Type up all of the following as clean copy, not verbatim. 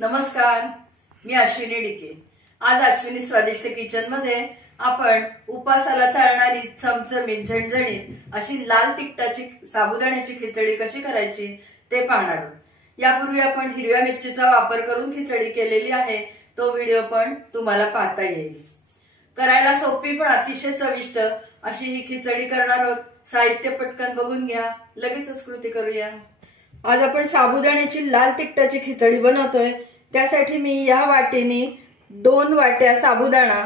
नमस्कार, मी अश्विनी डिके। आज अश्विनी स्वादिष्ट किचन मध्ये आपण उपासाला चालणारी चमचमीत झणझणीत अशी लाल तिखटाची साबुदाण्याची खिचडी कशी करायची ते पाहणार आहोत। यापूर्वी आपण हिरव्या मिरचीचा वापर करून खिचडी केलेली आहे, तो व्हिडिओ पण तुम्हाला पाहता येईल। करायला सोपी पण अतिशय चविष्ट अशी ही खिचडी करणार आहोत। साहित्य पटकन बघून घ्या, लगेचच कृती करूया। आज आपण साबुदाण्याची लाल तिखटाची खिचडी बनवतोय। त्यासाठी मी या वाटीने 2 वाट्या साबुदाणा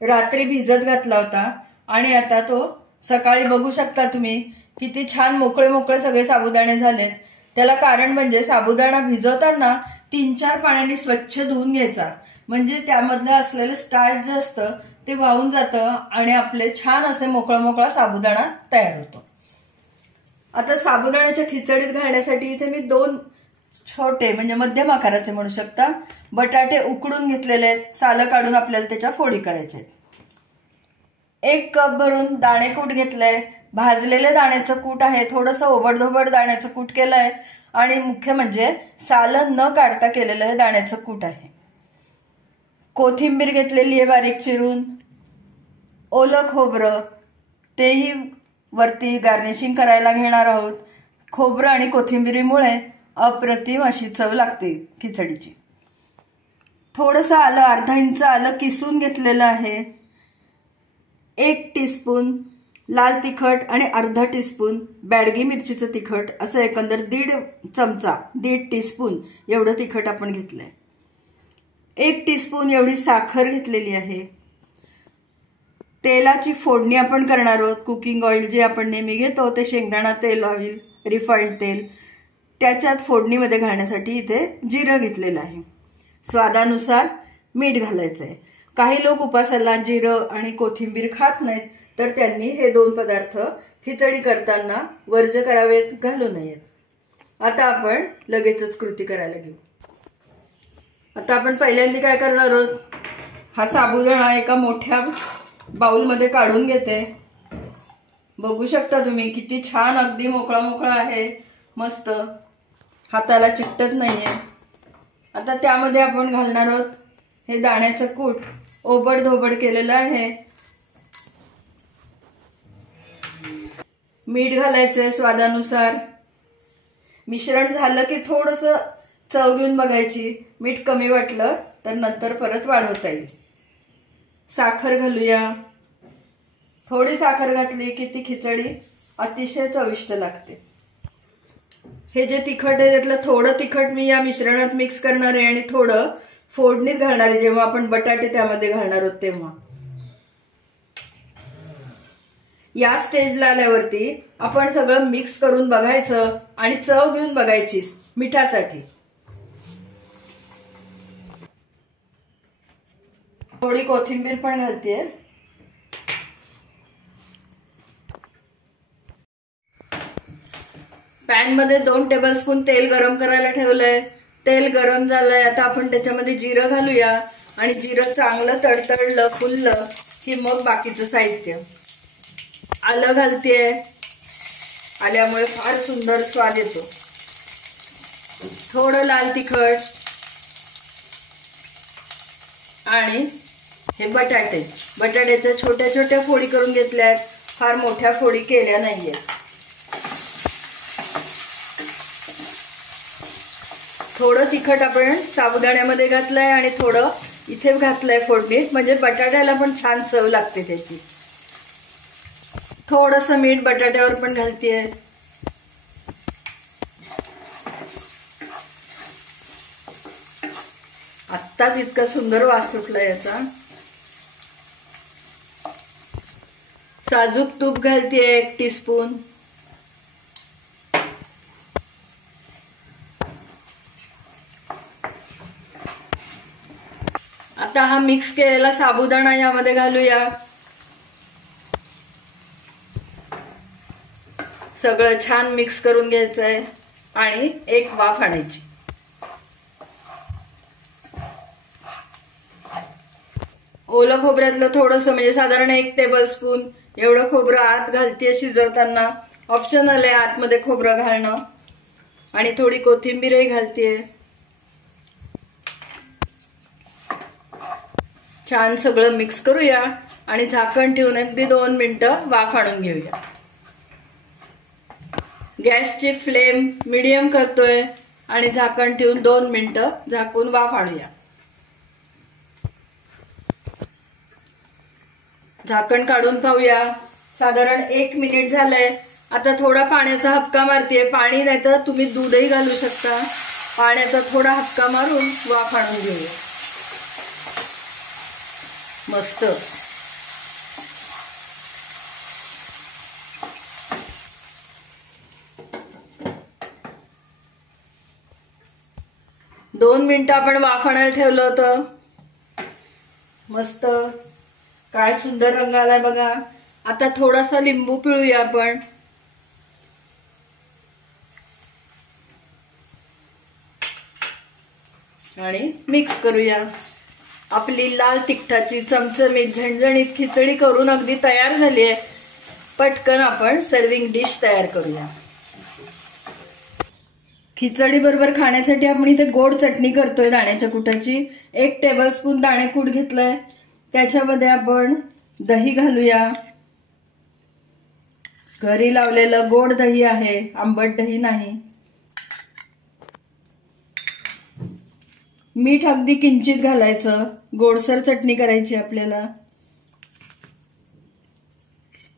रात्री भिजत घातला होता आणि आता तो सकाळी बघू शकता तुम्ही किती छान मोकळे मोकळे सगळे साबुदाणे झालेत। त्याला कारण म्हणजे साबुदाणा भिजवताना 3-4 पाण्याने स्वच्छ धुवून घ्यायचा, म्हणजे त्यामधलं असलेलं स्टार्च जे असतं ते वाहून जातं आणि आपले छान असे मोकळा मोकळा साबुदाणा तयार होतो। आता साबुदाण्याच्या खिचडीत घालण्यासाठी इथे मी 2 छोटे म्हणजे मध्यम आकाराचे म्हणू शकता बटाटे उकडून घेतलेले आहेत। सालं काढून आपल्याला त्याच्या फोडी करायच्या आहेत। 1 कप भरून दाणे कूट घेतलंय। भाजलेले दाण्याचं कूट आहे, थोडंसं ओबडधोबड दाण्याचं कूट केलंय आणि मुख्य म्हणजे सालं न काढता केलेलं हे दाण्याचं कूट आहे। कोथिंबीर घेतलेली आहे बारीक चिरून। ओलं खोबरं, तेही वरती गार्निशिंग करायला घेणार आहोत। खोबरं आणि कोथिंबीरीमुळे अप्रतिम अशी चव लागते खिचडीची। थोडंसं आलं, अर्धा इंच आलं किसून घेतलेलं आहे। 1 टीस्पून लाल तिखट आणि अर्धा टीस्पून बॅडगी मिरचीचं तिखट, असं एकंदर 1.5 चमचा 1.5 टीस्पून एवढं तिखट आपण घेतलंय। 1 टीस्पून एवढी साखर घेतलेली आहे। तेलाची फोडणी आपण करणार आहोत। कुकिंग ऑइल जे आपण नेहमी घेतो ते शेंगदाणा तेल ऑइल, रिफाइंड तेल, त्याच्यात फोडणीमध्ये घालण्यासाठी इथे जिरं घेतलेलं आहे। स्वादानुसार मीठ घालायचं आहे। काही लोक उपासाला जिरं आणि कोथिंबीर खात नाहीत, तर त्यांनी हे 2 पदार्थ खिचडी करताना वर्ज करावेत, घालू नयेत। आता आपण लगेचच कृती करायला घेऊ। आता आपण पहिल्यांदा काय करणार आहोत, हा साबुदाणा एका मोठ्या बाउलमध्ये काढून घेते। बघू शकता तुम्ही किती छान अगदी मोकळा मोकळा आहे, मस्त हाताला चिकटत नाहीये। आता त्यामध्ये आपण घालणार आहोत हे दाण्याचं कूट ओबड धोबड केलेलं आहे। मीठ घालायचंय स्वादानुसार। मिश्रण झालं की थोडंसं चव घेऊन बघायची, मीठ कमी वाटलं तर नंतर परत वाढवता येईल। साखर घालूया। थोडी साखर घातली की ती खिचडी अतिशय चविष्ट लागते। हे जे तिखट आहे त्यातलं थोडं तिखट मी या मिश्रणात मिक्स करणार आहे आणि थोडं फोडणीत घालणार आहे, जेव्हा आपण बटाटे त्यामध्ये घालणार आहोत तेव्हा। या स्टेजला आल्यावरती आपण सगळं मिक्स करून बघायचं आणि चव घेऊन बघायची मिठासाठी। थोडी कोथिंबीर पण घालतेय। पॅन मध्ये 2 टेबलस्पून तेल गरम करायला ठेवलंय। तेल गरम झालंय, आता आपण त्याच्यामध्ये जिरं घालूया आणि जिरं चांगलं तडतडलं फुललं की मग बाकीचं साहित्य। आलं घालतेय, आल्यामुळे फार सुंदर स्वाद येतो। थोडं लाल तिखट आणि हे बटाट्याच्या छोट्या छोट्या फोडी करून घेतल्यात, फार मोठ्या फोडी केल्या नाहीयेत। थोडं तिखट आपण साबुदाण्यामध्ये घातलंय आणि थोडं इथे घातलंय फोडणीत, म्हणजे बटाट्याला पण छान चव लागते त्याची। थोडंसं मीठ बटाट्यावर पण घालतेय। आत्ताच इतका सुंदर वास सुटला याचा। साजूक तूप घालतेय 1 टीस्पून। आता हा मिक्स केलेला साबुदाणा यामध्ये घालूया। सगळं छान मिक्स करून घ्यायचंय आणि एक वाफ आणायची। ओलं खोबऱ्यातलं थोडंसं म्हणजे साधारण 1 टेबलस्पून एवढं खोबरं आत घालते शिजवताना। ऑप्शनल आहे आतमध्ये खोबरं घालणं। आणि थोडी कोथिंबीरही घालतेय। छान सगळं मिक्स करूया आणि झाकण ठेवून अगदी 2 मिनिटं वाफ आणून घेऊया. गॅसची फ्लेम मीडियम करतोय आणि झाकण ठेवून 2 मिनिटं झाकून वाफ आणूया. झाकण काढून पाहूया. साधारण 1 मिनिट झालंय. आता थोडा पाण्याचा हबका मारतेय. पाणी नाही तर तुम्ही दूधही घालू शकता. पाण्याचा थोडा हबका मारून वाफ आणून घेऊया. मस्त. दोन मिनिटं आपण वाफ आणायला ठेवलं होतं. मस्त. काय सुंदर रंग आलाय बघा. आता थोडासा लिंबू पिळूया आपण. आणि मिक्स करूया. आपली लाल तिखटाची चमचमीत झणझणीत खिचडी करून अगदी तयार झाली आहे. पटकन आपण सर्विंग डिश तयार करूया. खिचडी बरोबर खाण्यासाठी आपण इथे गोड चटणी करतोय दाण्याच्या कुटाची. 1 टेबलस्पून दाणेकूट घेतलंय. त्याच्यामध्ये आपण दही घालूया. घरी लावलेलं गोड दही आहे, आंबट दही नाही. मीठ अगदी किंचित घालायचं. गोडसर चटणी करायची आपल्याला.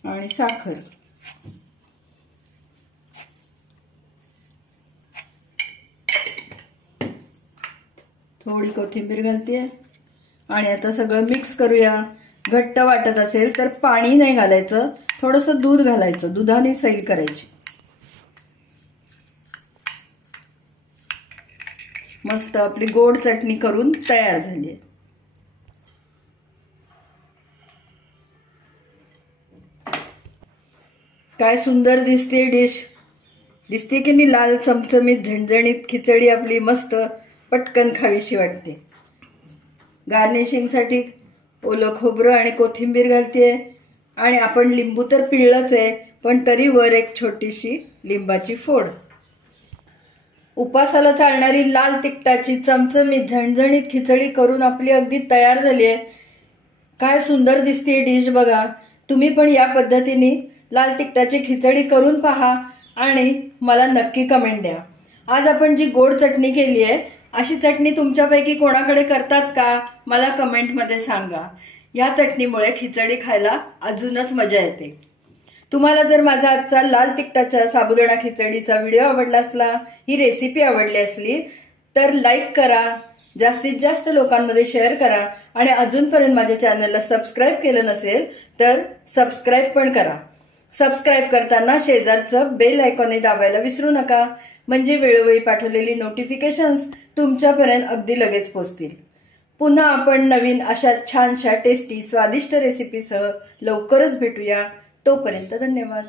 आणि साखर. थोडी कोथिंबीर घालतेय आणि आता सगळं मिक्स करूया. घट्ट वाटत असेल तर पाणी नाही घालायचं, थोडंसं दूध घालायचं. दुधाने सैल करायची. मस्त आपली गोड चटणी करून तयार झाली आहे. काय सुंदर दिसते डिश. दिसते की नाही लाल चमचमीत झणझणीत खिचडी आपली मस्त पटकन खावीशी वाटते. गार्निशिंगसाठी ओलं खोबरं आणि कोथिंबीर घालतेय. आणि आपण लिंबू तर पिळलंच आहे, पण तरी वर एक छोटीशी लिंबाची फोड. उपासाला चालणारी लाल तिखटाची चमचमीत झणझणीत खिचडी करून आपली अगदी तयार झाली आहे. काय सुंदर दिसते डिश बघा. तुम्ही पण या पद्धतीने लाल तिखटाची खिचडी करून पहा आणि मला नक्की कमेंट द्या. आज आपण जी गोड चटणी केली आहे, अशी चटणी तुमच्यापैकी कोणाकडे करतात का, मला कमेंटमध्ये सांगा. या चटणीमुळे खिचडी खायला अजूनच मजा येते. तुम्हाला जर माझा आजचा लाल तिखटाच्या साबुदाणा खिचडीचा व्हिडिओ आवडला असला, ही रेसिपी आवडली असली तर लाईक करा, जास्तीत जास्त लोकांमध्ये शेअर करा आणि अजूनपर्यंत माझ्या चॅनलला सबस्क्राईब केलं नसेल तर सबस्क्राईब पण करा. सबस्क्राईब करताना शेजारचं बेल आयकॉन दाबायला विसरू नका, म्हणजे वेळोवेळी पाठवलेली नोटिफिकेशन्स तुमच्यापर्यंत अगदी लगेच पोहोचतील. पुन्हा आपण नवीन अशा छानशा टेस्टी स्वादिष्ट रेसिपीसह लवकरच भेटूया. तोपर्यंत धन्यवाद.